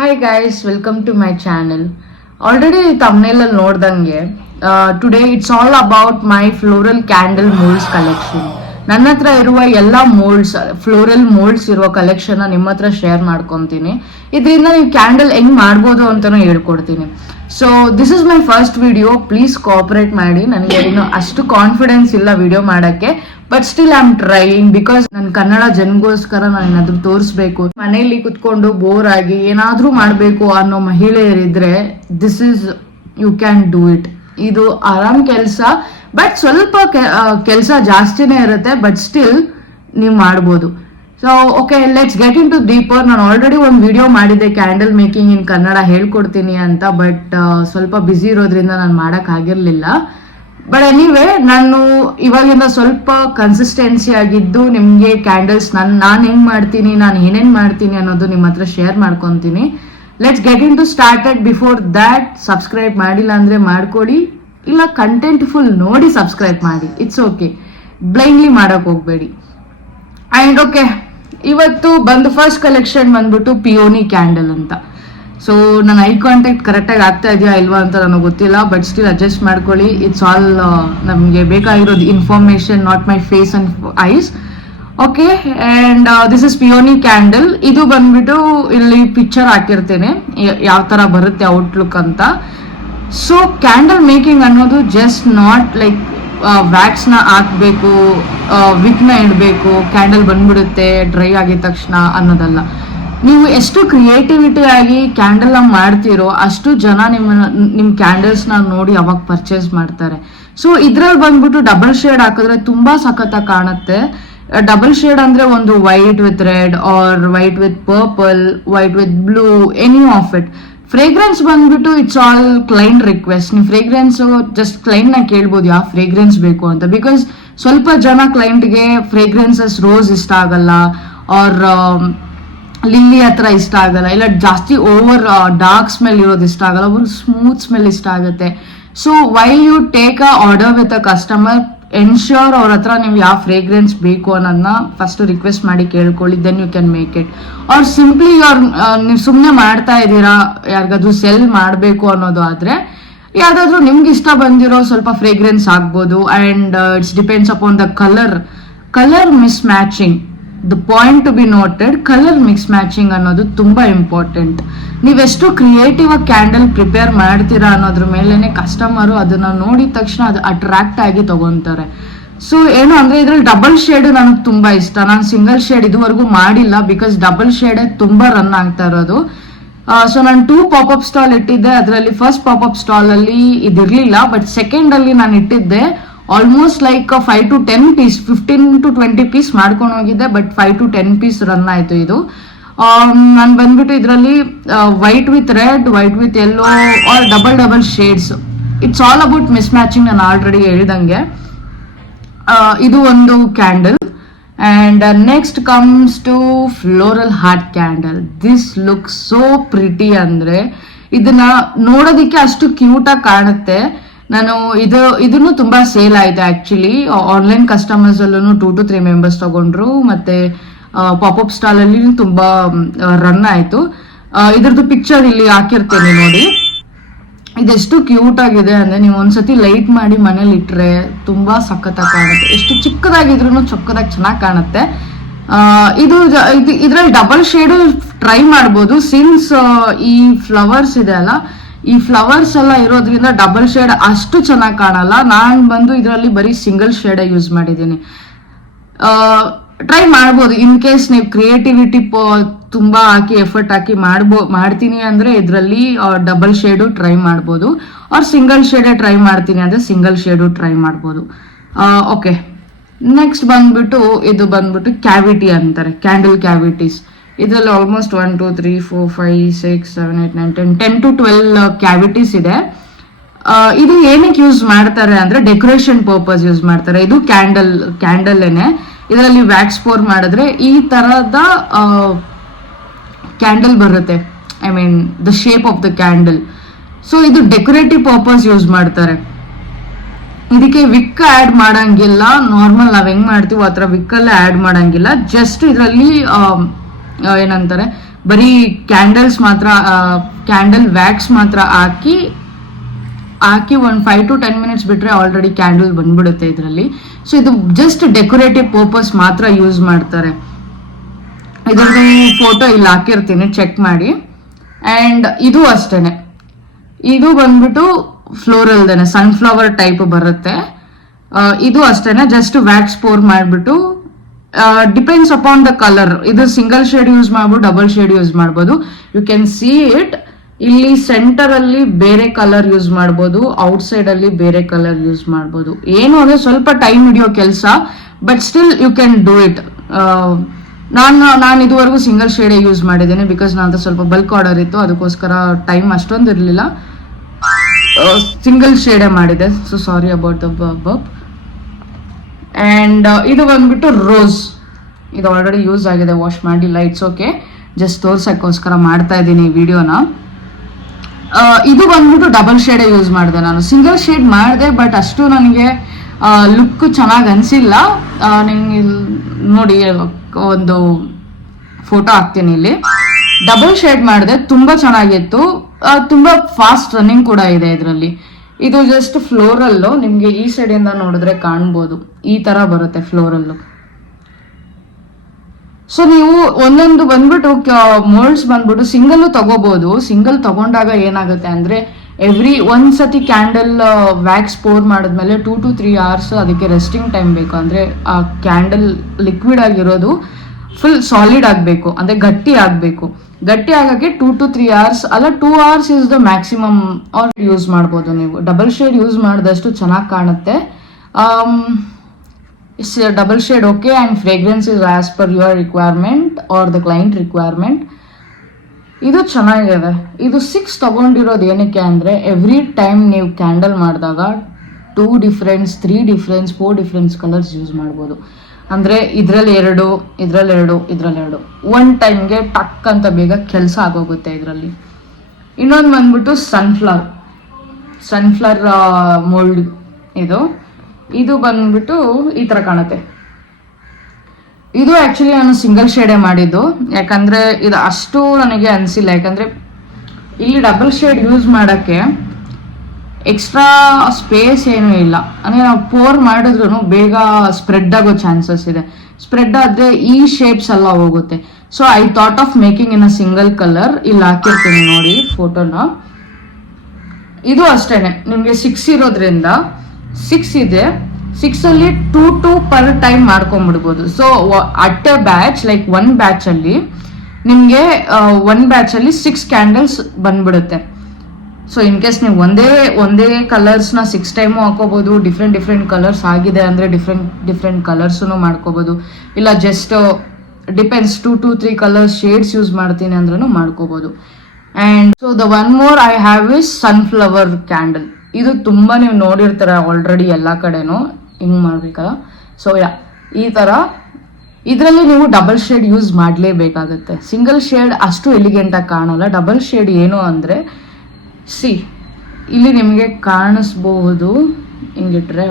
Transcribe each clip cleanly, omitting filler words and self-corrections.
Hi guys, welcome to my channel. Already thumbnail ಅಲ್ಲಿ ನೋಡ್ದಂಗೆ today it's all about my floral candle molds collection. ನನ್ನ ಹತ್ರ ಇರುವ ಎಲ್ಲ molds floral molds ಇರುವ ಕಲೆಕ್ಷನ್ ನಿಮ್ಮ ಹತ್ರ ಶೇರ್ ಮಾಡ್ಕೊಂತೀನಿ. ಇದರಿಂದ ನೀವು ಕ್ಯಾಂಡಲ್ ಹೆಂಗ್ ಮಾಡ್ಬೋದು ಅಂತಾನೂ ಹೇಳ್ಕೊಡ್ತೀನಿ. So this is my first video, please cooperate ಮಾಡಿ. ನನಗೆ ಇನ್ನು ಅಷ್ಟು ಕಾನ್ಫಿಡೆನ್ಸ್ ಇಲ್ಲ ವಿಡಿಯೋ ಮಾಡಕ್ಕೆ, but still I am trying because ನನ್ನ ಕನ್ನಡ ಜನಗೋಸ್ಕರ ನಾನು ಏನಾದ್ರು ತೋರಿಸ್ಬೇಕು. ಮನೆಯಲ್ಲಿ ಕುತ್ಕೊಂಡು ಬೋರ್ ಆಗಿ ಏನಾದ್ರೂ ಮಾಡಬೇಕು ಅನ್ನೋ ಮಹಿಳೆಯರಿದ್ರೆ this is you can do it. ಇದು ಆರಾಮ್ ಕೆಲಸ, ಬಟ್ ಸ್ವಲ್ಪ ಕೆಲಸ ಜಾಸ್ತಿನೇ ಇರುತ್ತೆ, ಬಟ್ ಸ್ಟಿಲ್ ನೀವು ಮಾಡ್ಬೋದು. So okay, let's get into deeper. ನಾನು ಆಲ್ರೆಡಿ ಒಂದು ವಿಡಿಯೋ ಮಾಡಿದ್ದೆ ಕ್ಯಾಂಡಲ್ ಮೇಕಿಂಗ್ ಇನ್ ಕನ್ನಡ ಹೇಳ್ಕೊಡ್ತೀನಿ ಅಂತ, ಬಟ್ ಸ್ವಲ್ಪ ಬ್ಯುಸಿ ಇರೋದ್ರಿಂದ ನಾನು ಮಾಡಕ್ ಆಗಿರ್ಲಿಲ್ಲ. ಬಟ್ ಎನಿವೇ, ನಾನು ಇವಾಗಿಂದ ಸ್ವಲ್ಪ ಕನ್ಸಿಸ್ಟೆನ್ಸಿ ಆಗಿದ್ದು ನಿಮಗೆ ಕ್ಯಾಂಡಲ್ಸ್ ನಾನು ಹೆಂಗ್ ಮಾಡ್ತೀನಿ, ನಾನು ಏನೇನ್ ಮಾಡ್ತೀನಿ ಅನ್ನೋದು ನಿಮ್ಮ ಹತ್ರ ಶೇರ್ ಮಾಡ್ಕೊತೀನಿ. Let's get into started. Before that, subscribe ಮಾಡಿಲ್ಲ ಅಂದ್ರೆ ಮಾಡ್ಕೊಳ್ಳಿ, ಇಲ್ಲ ಕಂಟೆಂಟ್ ಫುಲ್ ನೋಡಿ ಸಬ್ಸ್ಕ್ರೈಬ್ ಮಾಡಿ. ಇಟ್ಸ್ ಓಕೆ, ಬ್ಲೈಂಡ್ಲಿ ಮಾಡಕ್ ಹೋಗ್ಬೇಡಿ. ಅಂಡ್ ಓಕೆ, ಇವತ್ತು ಬಂದು ಫಸ್ಟ್ ಕಲೆಕ್ಷನ್ ಬಂದ್ಬಿಟ್ಟು ಪಿಯೋನಿ ಕ್ಯಾಂಡಲ್ ಅಂತ. ಸೊ ನನ್ನ ಐ ಕಾಂಟ್ಯಾಕ್ಟ್ ಕರೆಕ್ಟಾಗಿ ಆಗ್ತಾ ಇದೆಯಾ ಇಲ್ವಾ ಅಂತ ನನಗೆ ಗೊತ್ತಿಲ್ಲ, ಬಟ್ ಸ್ಟಿಲ್ ಅಡ್ಜಸ್ಟ್ ಮಾಡ್ಕೊಳ್ಳಿ. ಇಟ್ಸ್ ಆಲ್ ನಮಗೆ ಬೇಕಾಗಿರೋದು information, not my face and eyes. Okay, and this is peony candle. ಇದು ಬಂದ್ಬಿಟ್ಟು ಇಲ್ಲಿ ಪಿಕ್ಚರ್ ಹಾಕಿರ್ತೇನೆ ಯಾವ ತರ ಬರುತ್ತೆ ಔಟ್ಲುಕ್ ಅಂತ. ಸೊ ಕ್ಯಾಂಡಲ್ ಮೇಕಿಂಗ್ ಅನ್ನೋದು ಜಸ್ಟ್ ನಾಟ್ ಲೈಕ್ ವ್ಯಾಕ್ಸ್ ನ ಹಾಕ್ಬೇಕು, ವಿಕ್ ನ ಇಡಬೇಕು, ಕ್ಯಾಂಡಲ್ ಬಂದ್ಬಿಡುತ್ತೆ ಡ್ರೈ ಆಗಿದ ತಕ್ಷಣ ಅನ್ನೋದಲ್ಲ. ನೀವು ಎಷ್ಟು ಕ್ರಿಯೇಟಿವಿಟಿ ಆಗಿ ಕ್ಯಾಂಡಲ್ ಮಾಡ್ತೀರೋ ಅಷ್ಟು ಜನ ನಿಮ್ ಕ್ಯಾಂಡಲ್ಸ್ ನ ನೋಡಿ ಅವಾಗ ಪರ್ಚೇಸ್ ಮಾಡ್ತಾರೆ. ಸೊ ಇದ್ರಲ್ಲಿ ಬಂದ್ಬಿಟ್ಟು ಡಬಲ್ ಶೇಡ್ ಹಾಕಿದ್ರೆ ತುಂಬಾ ಸಖತ್ತಾಗಿ ಕಾಣುತ್ತೆ. ಡಬಲ್ ಶೇಡ್ ಅಂದ್ರೆ ಒಂದು white with red or white with purple, white with blue, any of it. Fragrance ಬಂದ್ಬಿಟ್ಟು ಇಟ್ಸ್ ಆಲ್ ಕ್ಲೈಂಟ್ ರಿಕ್ವೆಸ್ಟ್. ನೀವು ಫ್ರೇಗ್ರೆನ್ಸ್ ಜಸ್ಟ್ ಕ್ಲೈಂಟ್ ನ ಕೇಳ್ಬೋದು ಯಾವ ಫ್ರೇಗ್ರೆನ್ಸ್ ಬೇಕು ಅಂತ. ಬಿಕಾಸ್ ಸ್ವಲ್ಪ ಜನ ಕ್ಲೈಂಟ್ಗೆ ಫ್ರೇಗ್ರೆನ್ಸಸ್ ರೋಸ್ ಇಷ್ಟ ಆಗಲ್ಲ, ಆರ್ ಲಿಲ್ಲಿ ಹತ್ರ ಇಷ್ಟ ಆಗಲ್ಲ, ಇಲ್ಲ ಜಾಸ್ತಿ ಓವರ್ ಡಾರ್ಕ್ ಸ್ಮೆಲ್ ಇರೋದು ಇಷ್ಟ ಆಗಲ್ಲ, ಒಂದು ಸ್ಮೂತ್ ಸ್ಮೆಲ್ ಇಷ್ಟ ಆಗುತ್ತೆ. So while you take a order with a customer, ensure ಅವ್ರ ಹತ್ರ ನೀವು ಯಾವ ಫ್ರೇಗ್ರೆನ್ಸ್ ಬೇಕು ಅನ್ನೋದನ್ನ ಫಸ್ಟ್ ರಿಕ್ವೆಸ್ಟ್ ಮಾಡಿ ಕೇಳ್ಕೊಳ್ಳಿ, then you can make it. ಅವ್ರು ಸಿಂಪ್ಲಿ ನೀವು ಸುಮ್ಮನೆ ಮಾಡ್ತಾ ಇದ್ದೀರಾ, ಯಾರಿಗಾದ್ರೂ ಸೆಲ್ ಮಾಡಬೇಕು ಅನ್ನೋದು ಆದ್ರೆ ಯಾವ್ದಾದ್ರು ನಿಮ್ಗೆ ಇಷ್ಟ ಬಂದಿರೋ ಸ್ವಲ್ಪ ಫ್ರೇಗ್ರೆನ್ಸ್ ಆಗ್ಬೋದು. And it's depends upon the colour miss matching. The point to be noted, colour mix matching ಅನ್ನೋದು ತುಂಬಾ ಇಂಪಾರ್ಟೆಂಟ್. ನೀವೆಷ್ಟು ಕ್ರಿಯೇಟಿವ್ ಆಗಿ ಕ್ಯಾಂಡಲ್ ಪ್ರಿಪೇರ್ ಮಾಡ್ತೀರಾ ಅನ್ನೋದ್ರ ಮೇಲೆನೆ ಕಸ್ಟಮರು ಅದನ್ನ ನೋಡಿದ ತಕ್ಷಣ ಅದು ಅಟ್ರಾಕ್ಟ್ ಆಗಿ ತಗೊಂತಾರೆ. ಸೊ ಏನು ಅಂದ್ರೆ ಇದ್ರಲ್ಲಿ ಡಬಲ್ ಶೇಡ್ ನನಗೆ ತುಂಬಾ ಇಷ್ಟ. ನಾನು ಸಿಂಗಲ್ ಶೇಡ್ ಇದುವರೆಗೂ ಮಾಡಿಲ್ಲ, ಬಿಕಾಸ್ ಡಬಲ್ ಶೇಡ್ ತುಂಬಾ ರನ್ ಆಗ್ತಾ ಇರೋದು. ಸೊ ನಾನು 2 ಪಾಪ್ಅಪ್ ಸ್ಟಾಲ್ ಇಟ್ಟಿದ್ದೆ. ಅದರಲ್ಲಿ ಫಸ್ಟ್ ಪಾಪ್ಅಪ್ ಸ್ಟಾಲ್ ಅಲ್ಲಿ ಇದಿರ್ಲಿಲ್ಲ, ಬಟ್ ಸೆಕೆಂಡ್ ಅಲ್ಲಿ ನಾನು ಇಟ್ಟಿದ್ದೆ. Almost like 5 to 10 piece, 15 to 20 piece ಮಾಡ್ಕೊಂಡು ಹೋಗಿದ್ದೆ, ಬಟ್ 5 to 10 ಪೀಸ್ ರನ್ ಆಯ್ತು ಇದು. ನಾನು ಬಂದ್ಬಿಟ್ಟು ಇದರಲ್ಲಿ white with red, white with yellow or double shades. It's all about miss matching. ನಾನು ಆಲ್ರೆಡಿ ಹೇಳ್ದಂಗೆ ಇದು ಒಂದು candle. And next comes to floral heart candle. This look so pretty, ಅಂದ್ರೆ ಇದನ್ನ ನೋಡೋದಿಕ್ಕೆ ಅಷ್ಟು ಕ್ಯೂಟ್ ಆಗಿ ಕಾಣುತ್ತೆ. ನಾನು ಇದನ್ನು ತುಂಬಾ ಸೇಲ್ ಆಯ್ತು ಆಕ್ಚುಲಿ. ಆನ್ಲೈನ್ ಕಸ್ಟಮರ್ಸ್ ಅಲ್ಲೂ 2 to 3 ಮೆಂಬರ್ಸ್ ತಗೊಂಡ್ರು, ಮತ್ತೆ ಪಾಪ್ಅಪ್ ಸ್ಟಾಲ್ ಅಲ್ಲಿ ತುಂಬಾ ರನ್ ಆಯ್ತು. ಇದ್ರದ್ದು ಪಿಕ್ಚರ್ ಇಲ್ಲಿ ಹಾಕಿರ್ತೇನೆ ನೋಡಿ. ಇದೆಷ್ಟು ಕ್ಯೂಟ್ ಆಗಿದೆ ಅಂದ್ರೆ ನೀವು ಒಂದ್ಸತಿ ಲೈಟ್ ಮಾಡಿ ಮನೇಲಿ ಇಟ್ರೆ ತುಂಬಾ ಸಖತ್ತಾಗಿ ಕಾಣುತ್ತೆ. ಎಷ್ಟು ಚಿಕ್ಕದಾಗಿದ್ರು ಚೊಕ್ಕದಾಗಿ ಚೆನ್ನಾಗಿ ಕಾಣುತ್ತೆ. ಇದ್ರಲ್ಲಿ ಡಬಲ್ ಶೇಡ್ ಟ್ರೈ ಮಾಡ್ಬೋದು. ಸಿನ್ಸ್ ಈ ಫ್ಲವರ್ಸ್ ಇದೆ ಅಲ್ಲ, ಈ ಫ್ಲವರ್ಸ್ ಎಲ್ಲ ಇರೋದ್ರಿಂದ ಡಬಲ್ ಶೇಡ್ ಅಷ್ಟು ಚೆನ್ನಾಗಿ ಕಾಣಲ್ಲ. ನಾನು ಬಂದು ಇದರಲ್ಲಿ ಬರೀ ಸಿಂಗಲ್ ಶೇಡ್ ಯೂಸ್ ಮಾಡಿದ್ದೀನಿ. ಟ್ರೈ ಮಾಡ್ಬೋದು ಇನ್ ಕೇಸ್ ನೀವು ಕ್ರಿಯೇಟಿವಿಟಿ ತುಂಬಾ ಹಾಕಿ ಎಫರ್ಟ್ ಹಾಕಿ ಮಾಡ್ತೀನಿ ಅಂದ್ರೆ ಇದರಲ್ಲಿ ಡಬಲ್ ಶೇಡು ಟ್ರೈ ಮಾಡ್ಬೋದು, ಆರ್ ಸಿಂಗಲ್ ಶೇಡೇ ಟ್ರೈ ಮಾಡ್ತೀನಿ ಅಂದ್ರೆ ಸಿಂಗಲ್ ಶೇಡು ಟ್ರೈ ಮಾಡ್ಬೋದು. ಓಕೆ, ನೆಕ್ಸ್ಟ್ ಬಂದ್ಬಿಟ್ಟು ಇದು ಬಂದ್ಬಿಟ್ಟು ಕ್ಯಾವಿಟಿ ಅಂತಾರೆ, ಕ್ಯಾಂಡಲ್ ಕ್ಯಾವಿಟೀಸ್. ಇದರಲ್ಲಿ ಆಲ್ಮೋಸ್ಟ್ 1 2 3 4 5 6 7 8 9 10 to 12 ಕ್ಯಾವಿಟೀಸ್ ಇದೆ. ಇದು ಏನಕ್ಕೆ ಯೂಸ್ ಮಾಡ್ತಾರೆ ಅಂದ್ರೆ ಡೆಕೋರೇಷನ್ ಪರ್ಪಸ್ ಯೂಸ್ ಮಾಡ್ತಾರೆ. ಇದು ಕ್ಯಾಂಡಲ್ಲೇನೆ. ಇದರಲ್ಲಿ ವ್ಯಾಕ್ಸ್ ಪೋರ್ ಮಾಡಿದ್ರೆ ಈ ತರದ ಕ್ಯಾಂಡಲ್ ಬರುತ್ತೆ, I mean the shape of the candle. So ಇದು ಡೆಕೋರೇಟಿವ್ ಪರ್ಪಸ್ ಯೂಸ್ ಮಾಡ್ತಾರೆ. ಇದಕ್ಕೆ ವಿಕ್ ಆಡ್ ಮಾಡಂಗಿಲ್ಲ. ನಾರ್ಮಲ್ ನಾವ್ ಹೆಂಗ್ ಮಾಡ್ತೀವಿ ಆತರ ವಿಕ್ ಅಲ್ಲೇ ಆಡ್ ಮಾಡಂಗಿಲ್ಲ. ಜಸ್ಟ್ ಇದರಲ್ಲಿ ಏನಂತಾರೆ ಬರೀ ಕ್ಯಾಂಡಲ್ಸ್ ಮಾತ್ರ, ಕ್ಯಾಂಡಲ್ ವ್ಯಾಕ್ಸ್ ಮಾತ್ರ ಹಾಕಿ ಒಂದು 5 to 10 minutes ಬಿಟ್ರೆ ಆಲ್ರೆಡಿ ಕ್ಯಾಂಡಲ್ ಬಂದ್ಬಿಡುತ್ತೆ ಇದರಲ್ಲಿ. ಸೊ ಇದು ಜಸ್ಟ್ ಡೆಕೋರೇಟಿವ್ ಪರ್ಪಸ್ ಮಾತ್ರ ಯೂಸ್ ಮಾಡ್ತಾರೆ. ಇದೊಂದು ಫೋಟೋ ಇಲ್ಲಿ ಹಾಕಿರ್ತೀನಿ, ಚೆಕ್ ಮಾಡಿ. ಅಂಡ್ ಇದು ಅಷ್ಟೇನೆ, ಇದು ಬಂದ್ಬಿಟ್ಟು ಫ್ಲೋರಲ್ದೇನೆ, ಸನ್ಫ್ಲವರ್ ಟೈಪ್ ಬರುತ್ತೆ. ಇದು ಅಷ್ಟೇನೆ, ಜಸ್ಟ್ ವ್ಯಾಕ್ಸ್ ಪೋರ್ ಮಾಡಿಬಿಟ್ಟು ಡಿಪೆಂಡ್ಸ್ ಅಪಾನ್ ದ ಕಲರ್. ಇದು ಸಿಂಗಲ್ ಶೇಡ್ ಯೂಸ್ ಮಾಡ್ಬೋದು, ಡಬಲ್ ಶೇಡ್ ಯೂಸ್ ಮಾಡ್ಬೋದು. You can see it. ಇಲ್ಲಿ ಸೆಂಟರ್ ಅಲ್ಲಿ ಬೇರೆ ಕಲರ್ ಯೂಸ್ ಮಾಡ್ಬೋದು, ಔಟ್ ಸೈಡ್ ಅಲ್ಲಿ ಬೇರೆ ಕಲರ್ ಯೂಸ್ ಮಾಡ್ಬೋದು. ಏನು ಅಂದ್ರೆ ಸ್ವಲ್ಪ ಟೈಮ್ ಹಿಡಿಯೋ ಕೆಲಸ, but still you can do it. ನಾನು ಇದುವರೆಗೂ ಸಿಂಗಲ್ ಶೇಡೇ ಯೂಸ್ ಮಾಡಿದ್ದೇನೆ, ಬಿಕಾಸ್ ನಾನು ಸ್ವಲ್ಪ ಬಲ್ಕ್ ಆರ್ಡರ್ ಇತ್ತು, ಅದಕ್ಕೋಸ್ಕರ ಟೈಮ್ ಅಷ್ಟೊಂದು ಇರಲಿಲ್ಲ. ಸಿಂಗಲ್ ಶೇಡೇ ಮಾಡಿದೆ, so sorry about the bub. And ಇದು ಬಂದ್ಬಿಟ್ಟು ರೋಸ್. ಇದು ಆಲ್ರೆಡಿ ಯೂಸ್ ಆಗಿದೆ, ವಾಶ್ ಮಾಡಿಲ್ಲ, ಇಟ್ಸ್ ಓಕೆ. ಜಸ್ಟ್ ತೋರ್ಸಕ್ಕೋಸ್ಕರ ಮಾಡ್ತಾ ಇದ್ದೀನಿ ಈ ವಿಡಿಯೋನ. ಇದು ಬಂದ್ಬಿಟ್ಟು ಡಬಲ್ ಶೇಡೇ ಯೂಸ್ ಮಾಡಿದೆ. ನಾನು ಸಿಂಗಲ್ ಶೇಡ್ ಮಾಡಿದೆ, ಬಟ್ ಅಷ್ಟು ನನಗೆ ಲುಕ್ ಚೆನ್ನಾಗಿ ಅನಿಸಿಲ್ಲ. ನಿಮ್ಗೆ ನೋಡಿ ಒಂದು ಫೋಟೋ ಹಾಕ್ತೀನಿ ಇಲ್ಲಿ. ಡಬಲ್ ಶೇಡ್ ಮಾಡಿದೆ, ತುಂಬಾ ಚೆನ್ನಾಗಿತ್ತು, ತುಂಬಾ ಫಾಸ್ಟ್ ರನ್ನಿಂಗ್ ಕೂಡ ಇದೆ ಇದರಲ್ಲಿ. ಇದು ಜಸ್ಟ್ ಫ್ಲೋರಲ್ಲು, ನಿಮ್ಗೆ ಈ ಸೈಡ್ ಇಂದ ನೋಡಿದ್ರೆ ಕಾಣ್ಬೋದು, ಈ ತರ ಬರುತ್ತೆ ಫ್ಲೋರಲ್ಲು. ಸೊ ನೀವು ಒಂದೊಂದು ಬಂದ್ಬಿಟ್ಟು ಮೋಲ್ಡ್ಸ್ ಬಂದ್ಬಿಟ್ಟು ಸಿಂಗಲ್ ತಗೋಬಹುದು. ಸಿಂಗಲ್ ತಗೊಂಡಾಗ ಏನಾಗುತ್ತೆ ಅಂದ್ರೆ ಒಂದ್ಸತಿ ಕ್ಯಾಂಡಲ್ ವ್ಯಾಕ್ಸ್ ಪೋರ್ ಮಾಡಿದ್ಮೇಲೆ 2 to 3 hours ಅದಕ್ಕೆ ರೆಸ್ಟಿಂಗ್ ಟೈಮ್ ಬೇಕು. ಅಂದ್ರೆ ಆ ಕ್ಯಾಂಡಲ್ ಲಿಕ್ವಿಡ್ ಆಗಿರೋದು ಫುಲ್ ಸಾಲಿಡ್ ಆಗಬೇಕು, ಅಂದ್ರೆ ಗಟ್ಟಿ ಆಗಬೇಕು. ಗಟ್ಟಿ ಆಗಕ್ಕೆ 2 to 3 hours ಅಲ್ಲ, 2 hours is the maximum or use ಮಾಡ್ಬೋದು ನೀವು. ಡಬಲ್ ಶೇಡ್ ಯೂಸ್ ಮಾಡಿದಷ್ಟು ಚೆನ್ನಾಗಿ ಕಾಣುತ್ತೆ. Double shade okay, and fragrance is as per your requirement or the client requirement. ಇದು ಚೆನ್ನಾಗಿದೆ. ಇದು 6 ತಗೊಂಡಿರೋದು ಏನಕ್ಕೆ ಅಂದರೆ, ಎವ್ರಿ ಟೈಮ್ ನೀವು ಕ್ಯಾಂಡಲ್ ಮಾಡಿದಾಗ 2 difference 3 difference 4 difference colours use ಮಾಡ್ಬೋದು. ಅಂದರೆ ಇದರಲ್ಲಿ 2, ಇದರಲ್ಲಿ 2 ಒನ್ ಟೈಮ್ಗೆ ಟಕ್ ಅಂತ ಬೇಗ ಕೆಲಸ ಆಗೋಗುತ್ತೆ ಇದರಲ್ಲಿ. ಇನ್ನೊಂದು ಬಂದ್ಬಿಟ್ಟು ಸನ್ಫ್ಲವರ್ ಮೋಲ್ಡ್. ಇದು ಬಂದ್ಬಿಟ್ಟು ಈ ಥರ ಕಾಣುತ್ತೆ. ಇದು ಆ್ಯಕ್ಚುಲಿ ನಾನು ಸಿಂಗಲ್ ಶೇಡೇ ಮಾಡಿದ್ದು, ಯಾಕಂದರೆ ಇದು ಅಷ್ಟು ನನಗೆ ಅನಿಸಿಲ್ಲ. ಯಾಕಂದರೆ ಇಲ್ಲಿ ಡಬಲ್ ಶೇಡ್ ಯೂಸ್ ಮಾಡೋಕ್ಕೆ ಎಕ್ಸ್ಟ್ರಾ ಸ್ಪೇಸ್ ಏನೂ ಇಲ್ಲ. ಅಂದರೆ ನಾವು ಪೋರ್ ಮಾಡಿದ್ರೂ ಬೇಗ ಸ್ಪ್ರೆಡ್ ಆಗೋ ಚಾನ್ಸಸ್ ಇದೆ. ಸ್ಪ್ರೆಡ್ ಆದರೆ ಈ ಶೇಪ್ಸ್ ಎಲ್ಲ ಹೋಗುತ್ತೆ. So I thought of making in a single colour. ಇಲ್ಲಿ ಹಾಕಿರ್ತೀನಿ ನೋಡಿ ಫೋಟೋನ. ಇದು ಅಷ್ಟೇನೆ, ನಿಮಗೆ 6 ಇರೋದ್ರಿಂದ 6 ಇದೆ. 6 ಅಲ್ಲಿ 2 ಪರ್ ಟೈಮ್ ಮಾಡ್ಕೊಂಡ್ಬಿಡ್ಬೋದು. So at a batch, like 1 batch ಅಲ್ಲಿ ನಿಮಗೆ 1 ಬ್ಯಾಚ್ ಅಲ್ಲಿ 6 ಕ್ಯಾಂಡಲ್ಸ್ ಬಂದ್ಬಿಡುತ್ತೆ. ಸೊ ಇನ್ ಕೇಸ್ ನೀವು ಒಂದೇ ಕಲರ್ಸ್ನ 6 ಟೈಮು ಹಾಕೋಬಹುದು. ಡಿಫ್ರೆಂಟ್ ಕಲರ್ಸ್ ಆಗಿದೆ ಅಂದರೆ ಡಿಫ್ರೆಂಟ್ ಕಲರ್ಸನ್ನು ಮಾಡ್ಕೋಬಹುದು. ಇಲ್ಲ just depends 2 to 3 colours shades use ಮಾಡ್ತೀನಿ ಅಂದ್ರೂ ಮಾಡ್ಕೋಬಹುದು. And so the one more I have is sunflower candle. ಇದು ತುಂಬ ನೀವು ನೋಡಿರ್ತಾರೆ ಆಲ್ರೆಡಿ ಎಲ್ಲ ಕಡೆನೂ ಹಿಂಗೆ ಮಾಡ್ಬೇಕಲ್ಲ. ಸೊ ಈ ಥರ ಇದರಲ್ಲಿ ನೀವು ಡಬಲ್ ಶೇಡ್ ಯೂಸ್ ಮಾಡಲೇಬೇಕಾಗುತ್ತೆ. ಸಿಂಗಲ್ ಶೇಡ್ ಅಷ್ಟು ಎಲಿಗೆಂಟಾಗಿ ಕಾಣಲ್ಲ. ಡಬಲ್ ಶೇಡ್ ಏನು ಅಂದರೆ, ಇಲ್ಲಿ ನಿಮಗೆ ಕಾಣಿಸ್ಬಹುದು, ಹಿಂಗಿಟ್ರೆ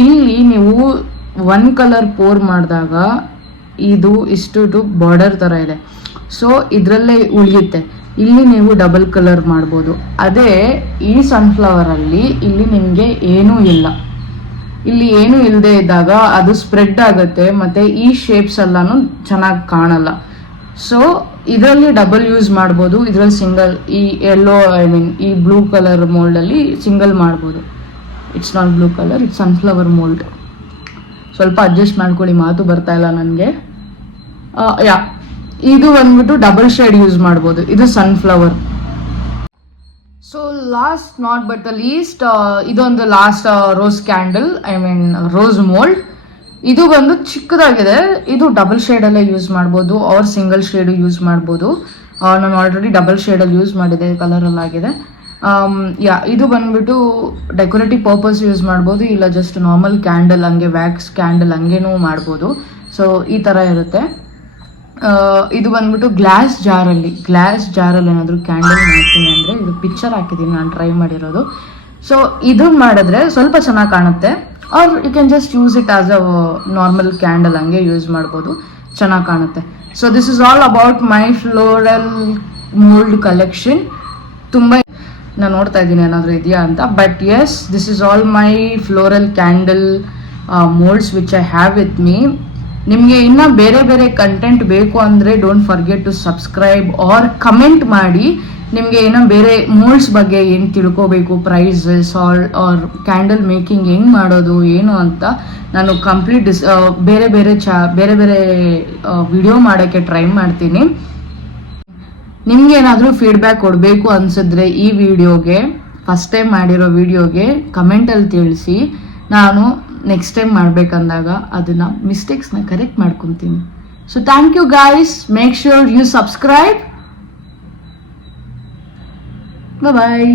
ಇಲ್ಲಿ ನೀವು 1 ಕಲರ್ ಪೋರ್ ಮಾಡಿದಾಗ ಇದು ಇಷ್ಟು ಬಾರ್ಡರ್ ಥರ ಇದೆ. ಸೊ ಇದರಲ್ಲೇ ಉಳಿಯುತ್ತೆ. ಇಲ್ಲಿ ನೀವು ಡಬಲ್ ಕಲರ್ ಮಾಡ್ಬೋದು. ಅದೇ ಈ ಸನ್ಫ್ಲವರಲ್ಲಿ ಇಲ್ಲಿ ನಿಮಗೆ ಏನೂ ಇಲ್ಲ. ಇಲ್ಲಿ ಏನೂ ಇಲ್ಲದೆ ಇದ್ದಾಗ ಅದು ಸ್ಪ್ರೆಡ್ ಆಗುತ್ತೆ, ಮತ್ತು ಈ ಶೇಪ್ಸ್ ಎಲ್ಲಾನು ಚೆನ್ನಾಗಿ ಕಾಣಲ್ಲ. ಸೊ ಇದರಲ್ಲಿ ಡಬಲ್ ಯೂಸ್ ಮಾಡ್ಬೋದು, ಇದರಲ್ಲಿ ಸಿಂಗಲ್. ಈ ಯೆಲ್ಲೋ ಈ ಬ್ಲೂ ಕಲರ್ ಮೋಲ್ಡಲ್ಲಿ ಸಿಂಗಲ್ ಮಾಡ್ಬೋದು. It's not blue colour, it's sunflower mould. ಸ್ವಲ್ಪ ಅಡ್ಜಸ್ಟ್ ಮಾಡ್ಕೊಳ್ಳಿ, ಮಾತು ಬರ್ತಾ ಇಲ್ಲ ನನಗೆ. ಇದು ಬಂದ್ಬಿಟ್ಟು ಡಬಲ್ ಶೇಡ್ ಯೂಸ್ ಮಾಡ್ಬೋದು. ಇದು sunflower. So last not but the least, ಇದೊಂದು last rose candle, rose mould. ಇದು ಬಂದು ಚಿಕ್ಕದಾಗಿದೆ. ಇದು ಡಬಲ್ ಶೇಡಲ್ಲೇ ಯೂಸ್ ಮಾಡ್ಬೋದು, ಆರ್ ಸಿಂಗಲ್ ಶೇಡು ಯೂಸ್ ಮಾಡ್ಬೋದು. ನಾನು ಆಲ್ರೆಡಿ ಡಬಲ್ ಶೇಡಲ್ಲಿ ಯೂಸ್ ಮಾಡಿದೆ, ಕಲರಲ್ಲಾಗಿದೆ. ಇದು ಬಂದ್ಬಿಟ್ಟು ಡೆಕೋರೇಟಿವ್ ಪರ್ಪಸ್ ಯೂಸ್ ಮಾಡ್ಬೋದು, ಇಲ್ಲ ಜಸ್ಟ್ ನಾರ್ಮಲ್ ಕ್ಯಾಂಡಲ್ ಹಂಗೆ ವ್ಯಾಕ್ಸ್ ಕ್ಯಾಂಡಲ್ ಹಂಗೇನೂ ಮಾಡ್ಬೋದು. ಸೊ ಈ ಥರ ಇರುತ್ತೆ. ಇದು ಬಂದ್ಬಿಟ್ಟು ಗ್ಲಾಸ್ ಜಾರಲ್ಲಿ ಏನಾದರೂ ಕ್ಯಾಂಡಲ್ ಮಾಡ್ತೀನಿ ಅಂದರೆ, ಇದು ಪಿಕ್ಚರ್ ಹಾಕಿದ್ದೀನಿ ನಾನು ಟ್ರೈ ಮಾಡಿರೋದು. ಸೊ ಇದನ್ನ ಮಾಡಿದ್ರೆ ಸ್ವಲ್ಪ ಚೆನ್ನಾಗಿ ಕಾಣುತ್ತೆ. Or you can just use it as a normal candle ಹಂಗೆ ಯೂಸ್ ಮಾಡ್ಬೋದು, ಚೆನ್ನಾಗಿ ಕಾಣುತ್ತೆ. So this is all about my floral mould collection. ತುಂಬ ನಾನು ನೋಡ್ತಾ ಇದ್ದೀನಿ ಏನಾದರೂ ಇದೆಯಾ ಅಂತ. But yes, this is all my floral candle moulds which I have with me. ನಿಮಗೆ ಇನ್ನೂ ಬೇರೆ ಬೇರೆ ಕಂಟೆಂಟ್ ಬೇಕು ಅಂದರೆ don't forget to subscribe or comment ಮಾಡಿ. ನಿಮಗೆ ಏನೋ ಬೇರೆ ಮೋಲ್ಡ್ಸ್ ಬಗ್ಗೆ ಏನು ತಿಳ್ಕೋಬೇಕು, ಪ್ರೈಸಸ್ ಆರ್ ಕ್ಯಾಂಡಲ್ ಮೇಕಿಂಗ್ ಹೆಂಗೆ ಮಾಡೋದು ಏನು ಅಂತ ನಾನು ಕಂಪ್ಲೀಟ್ ಬೇರೆ ಬೇರೆ ವಿಡಿಯೋ ಮಾಡೋಕ್ಕೆ ಟ್ರೈ ಮಾಡ್ತೀನಿ. ನಿಮ್ಗೆ ಏನಾದರೂ ಫೀಡ್ಬ್ಯಾಕ್ ಕೊಡಬೇಕು ಅನ್ಸಿದ್ರೆ ಈ ವಿಡಿಯೋಗೆ, ಫಸ್ಟ್ ಟೈಮ್ ಮಾಡಿರೋ ವಿಡಿಯೋಗೆ ಕಮೆಂಟಲ್ಲಿ ತಿಳಿಸಿ. ನಾನು ನೆಕ್ಸ್ಟ್ ಟೈಮ್ ಮಾಡಬೇಕಂದಾಗ ಅದನ್ನು ಮಿಸ್ಟೇಕ್ಸ್ನ ಕರೆಕ್ಟ್ ಮಾಡ್ಕೊತೀನಿ. So thank you guys, make sure you subscribe. Bye.